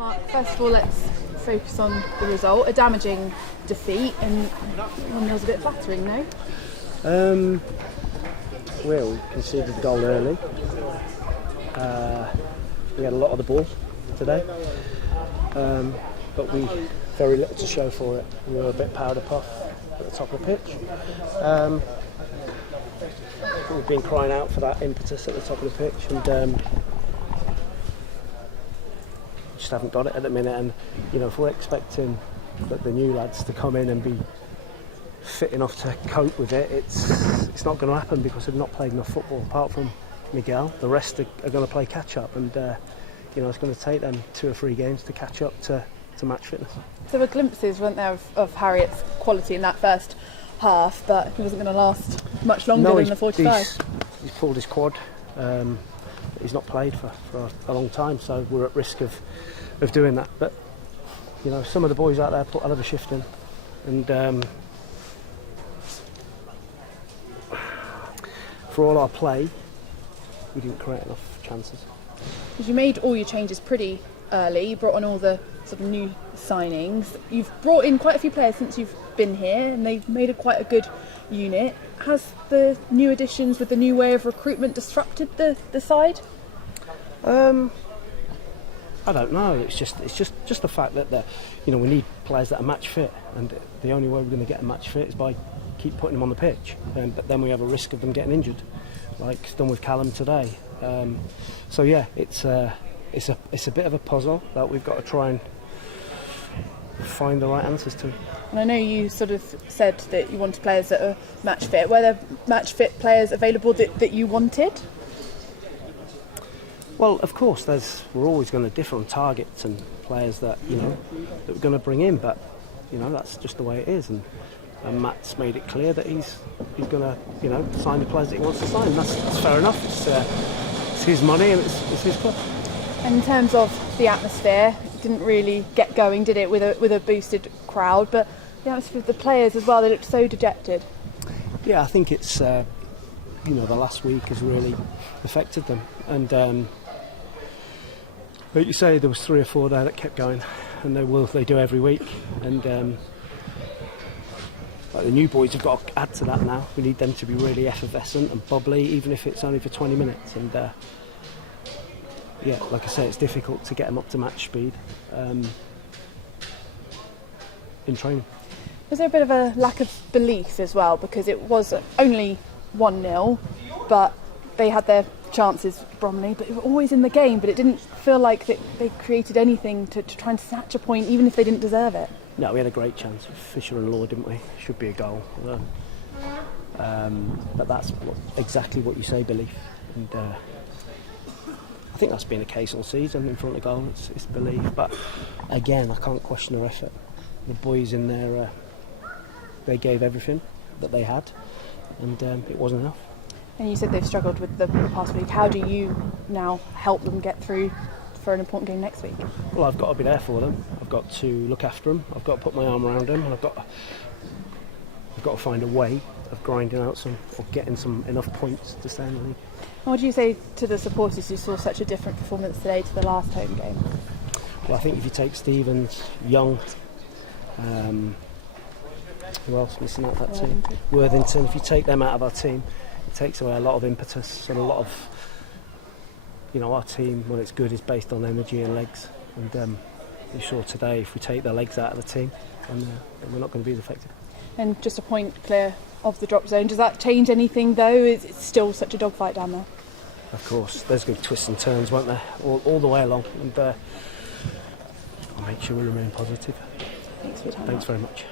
Mark, first of all, let's focus on the result. A damaging defeat, and 1-0's a bit flattering, no? We conceded the goal early. We had a lot of the ball today, but we very little to show for it. We were a bit powder puff at the top of the pitch. We've been crying out for that impetus at the top of the pitch, and just haven't got it at the minute. And if we're expecting the new lads to come in and be fit enough to cope with it, it's not going to happen because they've not played enough football. Apart from Miguel, the rest are going to play catch up, and it's going to take them 2 or 3 games to catch up to match fitness. There were glimpses, weren't there, of Harriet's quality in that first half, but he wasn't going to last much longer than the 45. He's pulled his quad. He's not played for a long time, so we're at risk of doing that. But some of the boys out there put a lot of shift in, and for all our play, we didn't create enough chances. Because you made all your changes pretty early, you brought on all the sort of new signings. You've brought in quite a few players since you've been here, and they've made quite a good unit. Has the new additions with the new way of recruitment disrupted the side? I don't know. It's just the fact that we need players that are match fit, and the only way we're going to get them match fit is by keep putting them on the pitch. But then we have a risk of them getting injured, like it's done with Callum today. So yeah, it's a bit of a puzzle that we've got to try and find the right answers to. And I know you sort of said that you wanted players that are match fit. Were there match fit players available that you wanted? Well, of course, we're always going to differ on targets and players that that we're going to bring in, but that's just the way it is. And Matt's made it clear that he's going to sign the players that he wants to sign. That's fair enough. It's his money and it's his club. And in terms of the atmosphere, it didn't really get going, did it, with a boosted crowd? But the atmosphere of the players as well, they looked so dejected. Yeah, I think it's the last week has really affected them, and like you say, there was 3 or 4 there that kept going, and they do every week, and like the new boys have got to add to that now. We need them to be really effervescent and bubbly, even if it's only for 20 minutes. And like I say, it's difficult to get them up to match speed in training. Was there a bit of a lack of belief as well, because it was only 1-0, but they had their chances, Bromley, but they were always in the game, but it didn't feel like they created anything to try and snatch a point, even if they didn't deserve it? No, we had a great chance with Fisher and Law, didn't we? Should be a goal. But that's exactly what you say, belief. And I think that's been the case all season in front of goal. It's belief. But again, I can't question their effort. The boys in there, they gave everything that they had, and it wasn't enough. And you said they've struggled with the past week. How do you now help them get through for an important game next week? Well, I've got to be there for them. I've got to look after them. I've got to put my arm around them, and I've got to find a way of grinding out getting enough points to stay in the league. And what do you say to the supporters who saw such a different performance today to the last home game? Well, I think if you take Stevens, Young, who else missing out that team? Worthington. If you take them out of our team, it takes away a lot of impetus, and a lot of our team, when it's good, is based on energy and legs. And I'm sure today, if we take the legs out of the team, then we're not going to be as effective. And just a point clear of the drop zone, does that change anything though? Is it still such a dogfight down there? Of course, there's going to be twists and turns, won't there, all the way along. And I'll make sure we remain positive. Thanks for your time. Thanks very much.